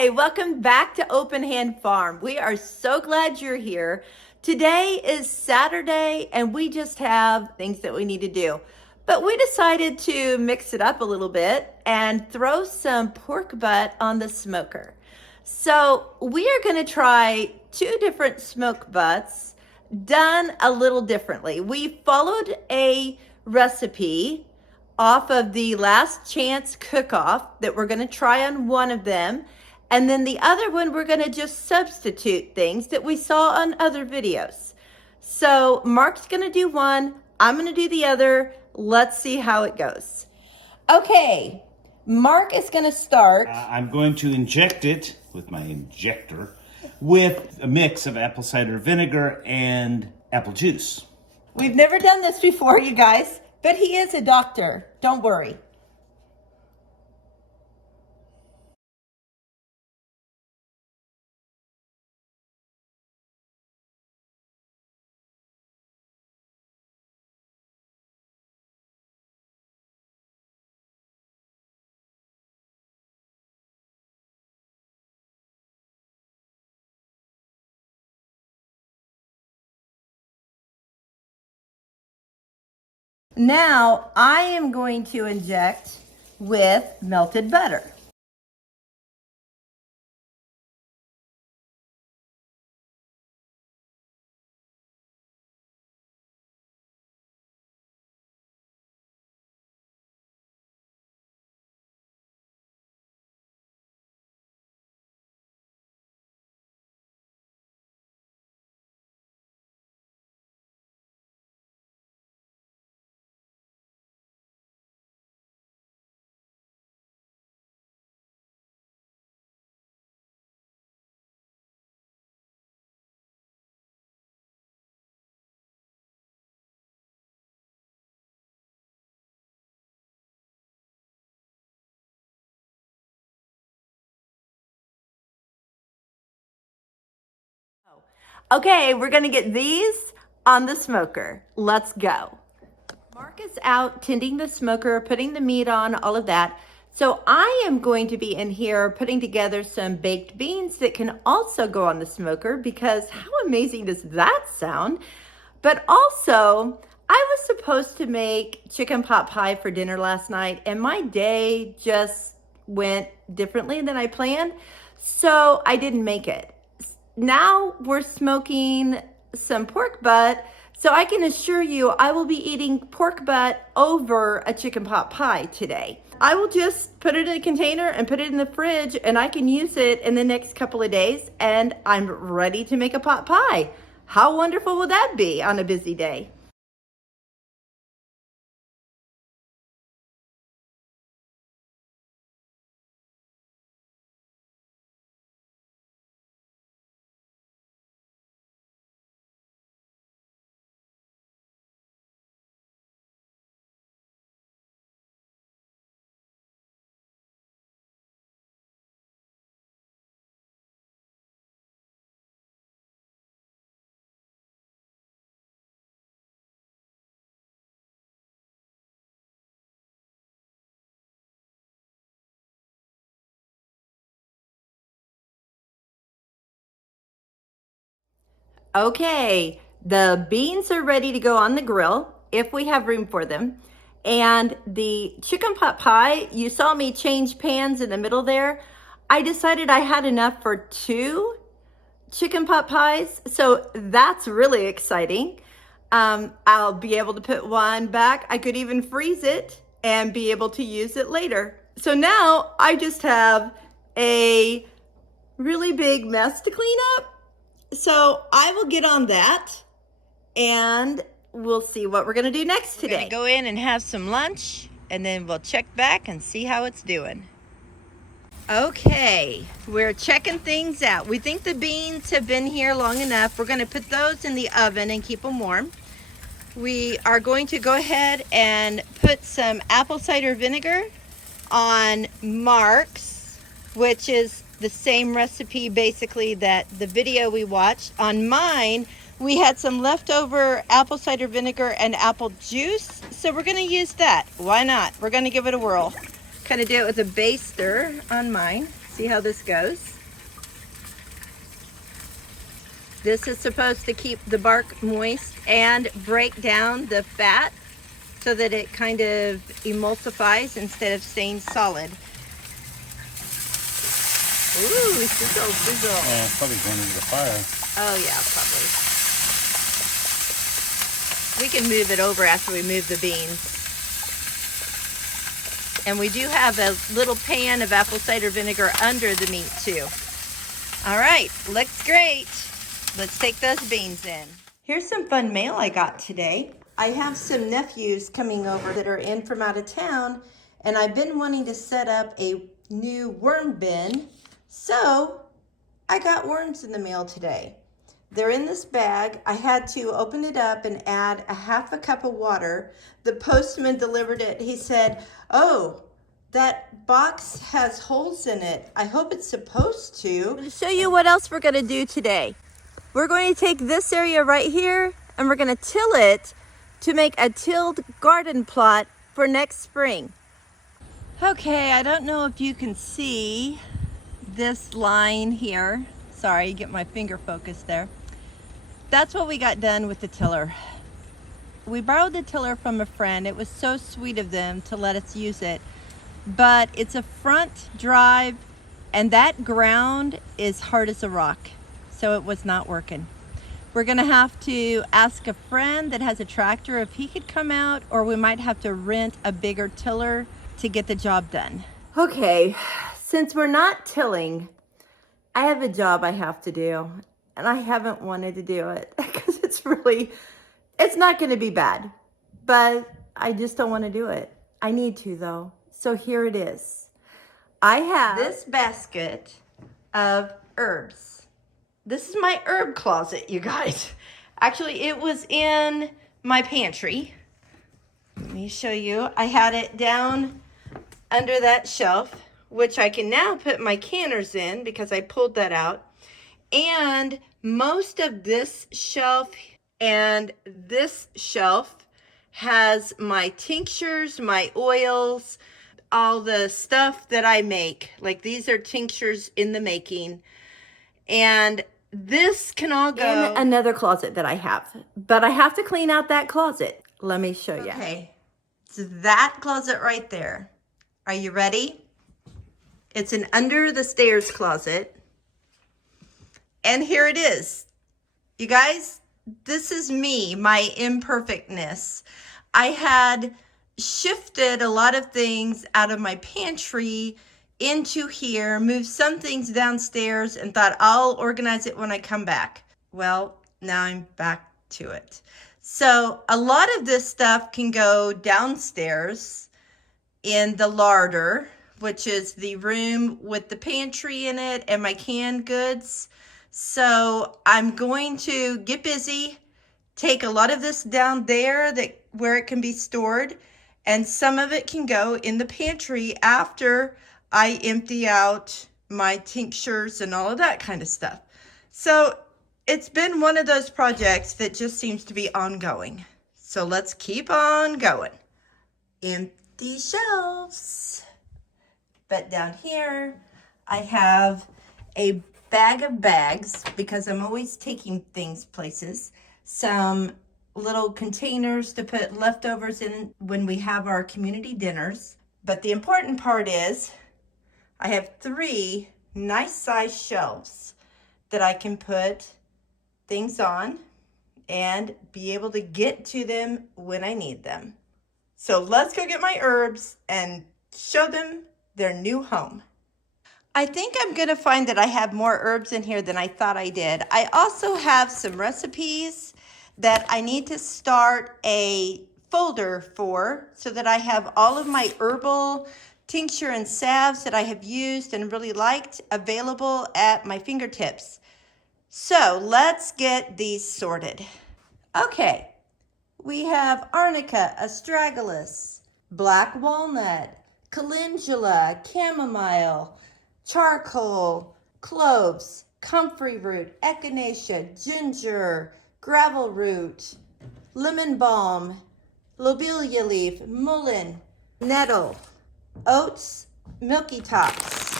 Hi, welcome back to Open Hand Farm. We are so glad you're here. Today is Saturday and we just have things that we need to do. But we decided to mix it up a little bit and throw some pork butt on the smoker. So we are going to try two different smoke butts done a little differently. We followed a recipe off of the Last Chance cook-off that we're going to try on one of them. And then the other one, we're going to just substitute things that we saw on other videos. So Mark's going to do one. I'm going to do the other. Let's see how it goes. Okay, Mark is going to start. I'm going to inject it with my injector with a mix of apple cider vinegar and apple juice. We've never done this before, you guys, but he is a doctor. Don't worry. Now I am going to inject with melted butter. Okay, we're gonna get these on the smoker. Let's go. Mark is out tending the smoker, putting the meat on, all of that. So I am going to be in here putting together some baked beans that can also go on the smoker, because how amazing does that sound? But also, I was supposed to make chicken pot pie for dinner last night, and my day just went differently than I planned, so I didn't make it. Now we're smoking some pork butt, so I can assure you I will be eating pork butt over a chicken pot pie today. I will just put it in a container and put it in the fridge, and I can use it in the next couple of days, and I'm ready to make a pot pie. How wonderful will that be on a busy day? Okay, the beans are ready to go on the grill if we have room for them. And the chicken pot pie, you saw me change pans in the middle there. I decided I had enough for two chicken pot pies, so that's really exciting. I'll be able to put one back. I could even freeze it and be able to use it later. So now I just have a really big mess to clean up. So I will get on that and we'll see what we're gonna do next today. We're gonna go in and have some lunch, and then we'll check back and see how it's doing. Okay, we're checking things out. We think the beans have been here long enough. We're gonna put those in the oven and keep them warm. We are going to go ahead and put some apple cider vinegar on Mark's, which is the same recipe basically that the video we watched. On mine, we had some leftover apple cider vinegar and apple juice, so we're gonna use that. Why not? We're gonna give it a whirl. Kind of do it with a baster on mine. See how this goes? This is supposed to keep the bark moist and break down the fat so that it kind of emulsifies instead of staying solid. Ooh, sizzle, sizzle. Yeah, it's probably going into the fire. Oh yeah, probably. We can move it over after we move the beans. And we do have a little pan of apple cider vinegar under the meat too. All right, looks great. Let's take those beans in. Here's some fun mail I got today. I have some nephews coming over that are in from out of town, and I've been wanting to set up a new worm bin. So I got worms in the mail today. They're in this bag. I had to open it up and add a half a cup of water. The postman delivered it. He said, "Oh, that box has holes in it. I hope it's supposed to." I'm going to show you what else we're going to do today. We're going to take this area right here and we're going to till it to make a tilled garden plot for next spring. Okay, I don't know if you can see this line here. Sorry, get my finger focused there. That's what we got done with the tiller. We borrowed the tiller from a friend. It was so sweet of them to let us use it. But it's a front drive and that ground is hard as a rock. So it was not working. We're gonna have to ask a friend that has a tractor if he could come out, or we might have to rent a bigger tiller to get the job done. Okay, since we're not tilling, I have a job I have to do, and I haven't wanted to do it because it's not gonna be bad, but I just don't wanna do it. I need to though, so here it is. I have this basket of herbs. This is my herb closet, you guys. Actually, it was in my pantry. Let me show you. I had it down under that shelf, which I can now put my canners in because I pulled that out. And most of this shelf and this shelf has my tinctures, my oils, all the stuff that I make. Like these are tinctures in the making. And this can all go in another closet that I have, but I have to clean out that closet. Let me show you. Okay, so that closet right there. Are you ready? It's an under the stairs closet. And here it is. You guys, this is me, my imperfectness. I had shifted a lot of things out of my pantry into here, moved some things downstairs, and thought I'll organize it when I come back. Well, now I'm back to it. So a lot of this stuff can go downstairs in the larder, which is the room with the pantry in it and my canned goods. So I'm going to get busy, take a lot of this down there where it can be stored, and some of it can go in the pantry after I empty out my tinctures and all of that kind of stuff. So it's been one of those projects that just seems to be ongoing. So let's keep on going. Empty shelves. But down here, I have a bag of bags because I'm always taking things places. Some little containers to put leftovers in when we have our community dinners. But the important part is I have 3 nice size shelves that I can put things on and be able to get to them when I need them. So let's go get my herbs and show them their new home. I think I'm gonna find that I have more herbs in here than I thought I did. I also have some recipes that I need to start a folder for so that I have all of my herbal tincture and salves that I have used and really liked available at my fingertips. So let's get these sorted. Okay, we have arnica, astragalus, black walnut, calendula, chamomile, charcoal, cloves, comfrey root, echinacea, ginger, gravel root, lemon balm, lobelia leaf, mullein, nettle, oats, milky tops,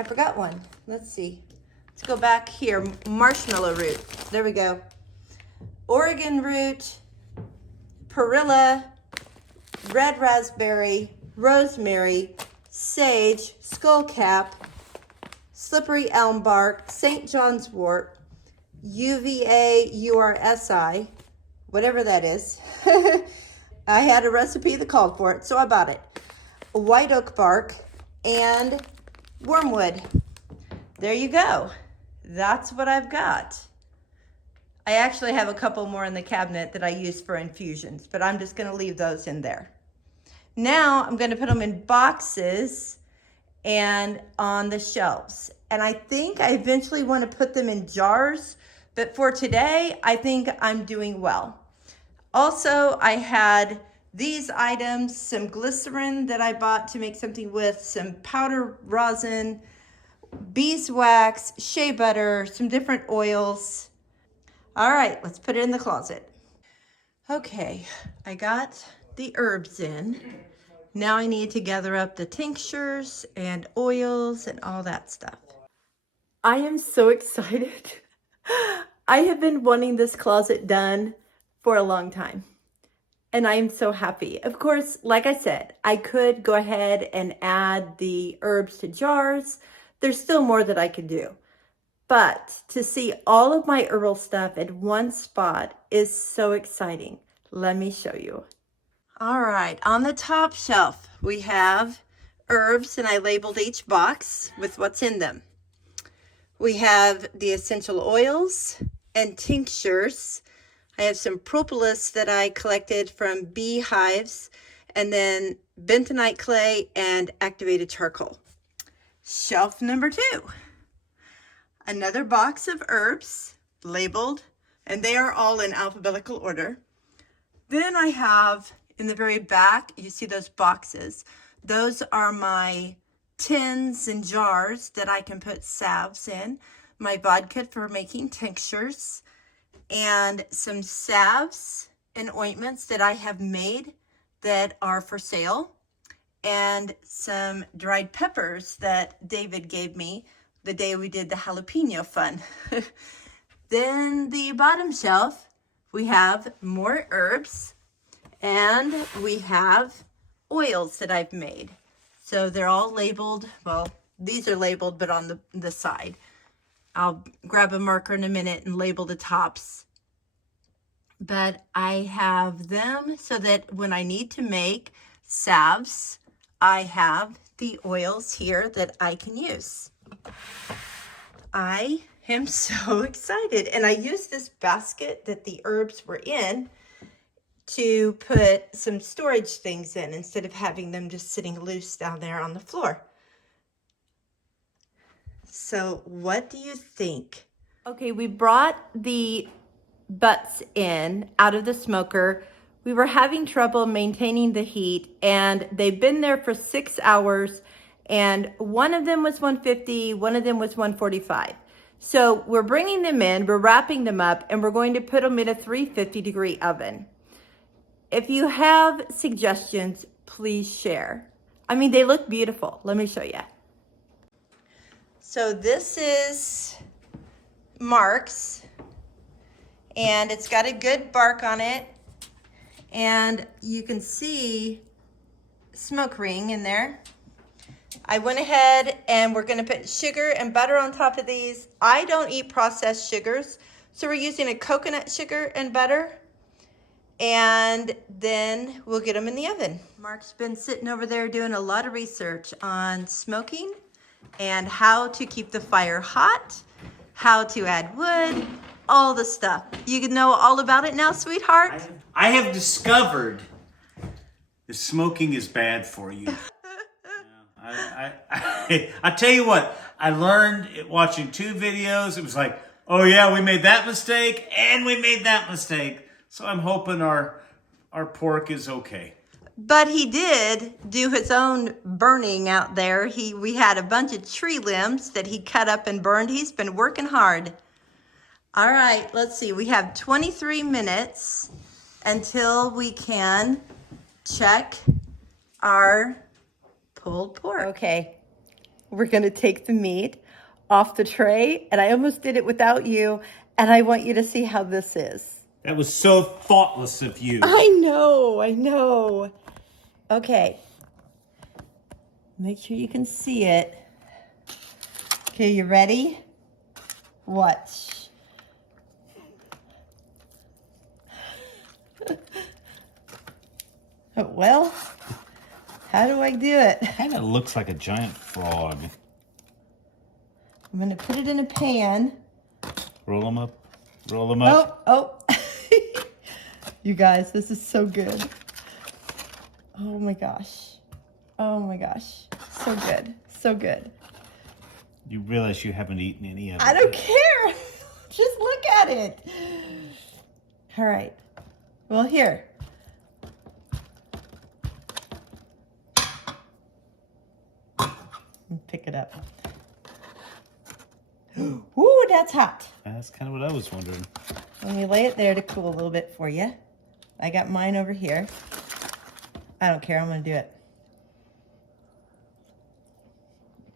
I forgot one. Let's see. Let's go back here. Marshmallow root. There we go. Oregon root, perilla, red raspberry, rosemary, sage, skullcap, slippery elm bark, St. John's wort, UVA URSI, whatever that is. I had a recipe that called for it, so I bought it. White oak bark and wormwood. There you go. That's what I've got. I actually have a couple more in the cabinet that I use for infusions, but I'm just going to leave those in there. Now I'm going to put them in boxes and on the shelves. And I think I eventually want to put them in jars, but for today, I think I'm doing well. Also, I had these items, some glycerin that I bought to make something with, some powder rosin, beeswax, shea butter, some different oils. All right, let's put it in the closet. Okay, I got the herbs in. Now I need to gather up the tinctures and oils and all that stuff. I am so excited. I have been wanting this closet done for a long time, and I am so happy. Of course, like I said, I could go ahead and add the herbs to jars. There's still more that I could do. But to see all of my herbal stuff at one spot is so exciting. Let me show you. All right, on the top shelf, we have herbs, and I labeled each box with what's in them. We have the essential oils and tinctures. I have some propolis that I collected from beehives, and then bentonite clay and activated charcoal. Shelf number 2. Another box of herbs labeled, and they are all in alphabetical order. Then I have in the very back, you see those boxes. Those are my tins and jars that I can put salves in, my vodka for making tinctures, and some salves and ointments that I have made that are for sale, and some dried peppers that David gave me the day we did the jalapeno fun. Then the bottom shelf, we have more herbs, and we have oils that I've made. So they're all labeled. Well, these are labeled, but on the side. I'll grab a marker in a minute and label the tops. But I have them so that when I need to make salves, I have the oils here that I can use. I am so excited. And I used this basket that the herbs were in to put some storage things in instead of having them just sitting loose down there on the floor. So what do you think? Okay, we brought the butts in out of the smoker. We were having trouble maintaining the heat, and they've been there for 6 hours, and one of them was 150, one of them was 145. So we're bringing them in, we're wrapping them up, and we're going to put them in a 350-degree oven. If you have suggestions, please share. I mean, they look beautiful. Let me show you. So this is Mark's, and it's got a good bark on it, and you can see smoke ring in there. I went ahead and we're going to put sugar and butter on top of these. I don't eat processed sugars, so we're using a coconut sugar and butter. And then we'll get them in the oven. Mark's been sitting over there doing a lot of research on smoking and how to keep the fire hot, how to add wood, all the stuff. You know all about it now, sweetheart? I have discovered that smoking is bad for you. I tell you what, I learned it watching 2 videos. It was like, oh yeah, we made that mistake and we made that mistake. So I'm hoping our pork is okay. But he did do his own burning out there. We had a bunch of tree limbs that he cut up and burned. He's been working hard. All right, let's see. We have 23 minutes until we can check our pulled pork. Okay, we're going to take the meat off the tray. And I almost did it without you. And I want you to see how this is. That was so thoughtless of you. I know. Okay. Make sure you can see it. Okay, you ready? Watch. Well, how do I do it? Kind of looks like a giant frog. I'm going to put it in a pan. Roll them up. Roll them up. Oh. You guys, this is so good. Oh my gosh. So good. So good. You realize you haven't eaten any of it. I don't care. Just look at it. All right. Well, here. Pick it up. Ooh, that's hot. That's kind of what I was wondering. Let me lay it there to cool a little bit for you. I got mine over here. I don't care. I'm going to do it.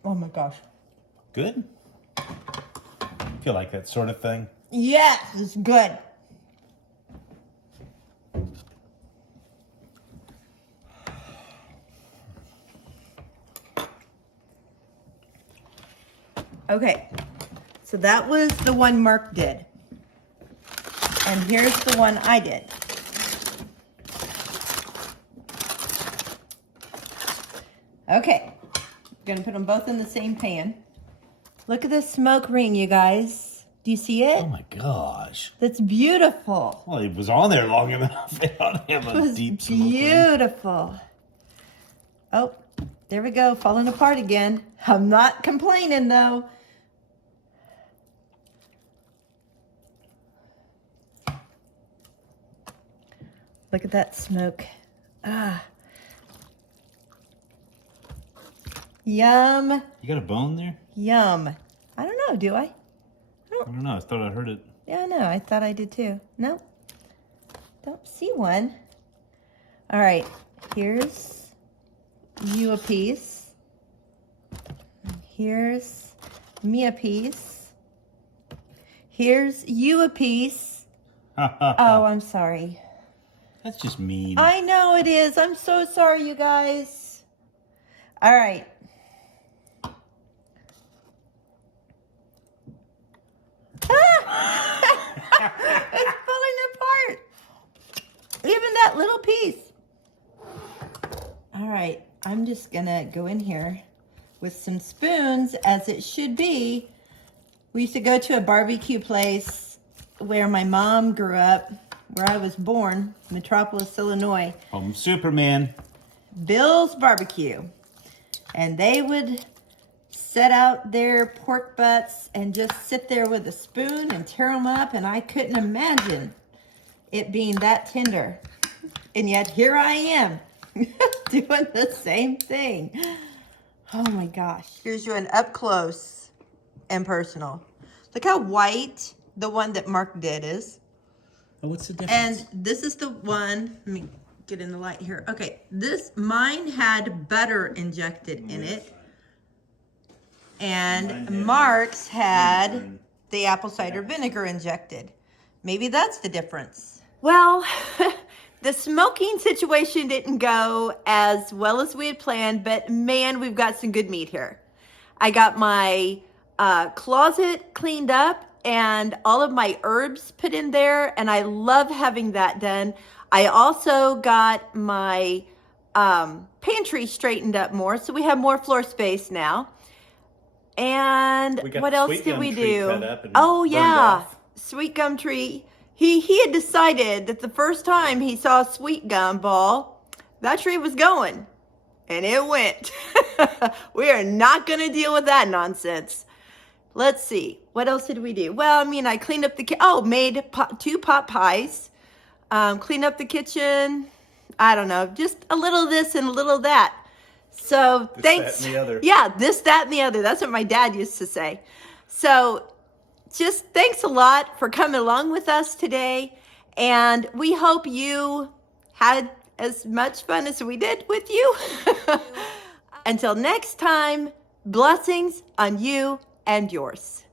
Oh my gosh. Good? Feel like that sort of thing? Yes, it's good. Okay, so that was the one Mark did. And here's the one I did. Okay, I'm gonna put them both in the same pan. Look at this smoke ring, you guys. Do you see it? Oh my gosh. That's beautiful. Well, it was on there long enough. It ought to have a deep smoke ring. Beautiful. Oh, there we go, falling apart again. I'm not complaining though. Look at that smoke. Ah. Yum. You got a bone there? Yum. I don't know, do I? I don't know. I thought I heard it. Yeah, I know. I thought I did too. No. Don't see one. All right. Here's you a piece. Here's me a piece. Here's you a piece. Oh, I'm sorry. That's just mean. I know it is. I'm so sorry, you guys. All right. It's falling apart. Even that little piece. All right. I'm just going to go in here with some spoons, as it should be. We used to go to a barbecue place where my mom grew up, where I was born, Metropolis, Illinois. Home Superman. Bill's Barbecue. And they would set out their pork butts and just sit there with a spoon and tear them up, and I couldn't imagine it being that tender. And yet here I am doing the same thing. Oh my gosh. Here's you an up close and personal. Look how white the one that Mark did is. Oh, what's the difference? And this is the one, let me get in the light here. Okay, mine had butter injected in it. And Mark's had the apple cider vinegar injected. Maybe that's the difference. Well, the smoking situation didn't go as well as we had planned, but man, we've got some good meat here. I got my closet cleaned up and all of my herbs put in there, and I love having that done. I also got my pantry straightened up more, so we have more floor space now. And what else did we do? Oh yeah, sweet gum tree. He had decided that the first time he saw a sweet gum ball, that tree was going, and it went. We are not going to deal with that nonsense. Let's see, what else did we do? Well, I mean, I cleaned up made 2 pot pies, cleaned up the kitchen. I don't know, just a little of this and a little of that. So thanks. That, and the other. Yeah, this, that, and the other. That's what my dad used to say. So just thanks a lot for coming along with us today. And we hope you had as much fun as we did with you. Until next time, Blessings on you and yours.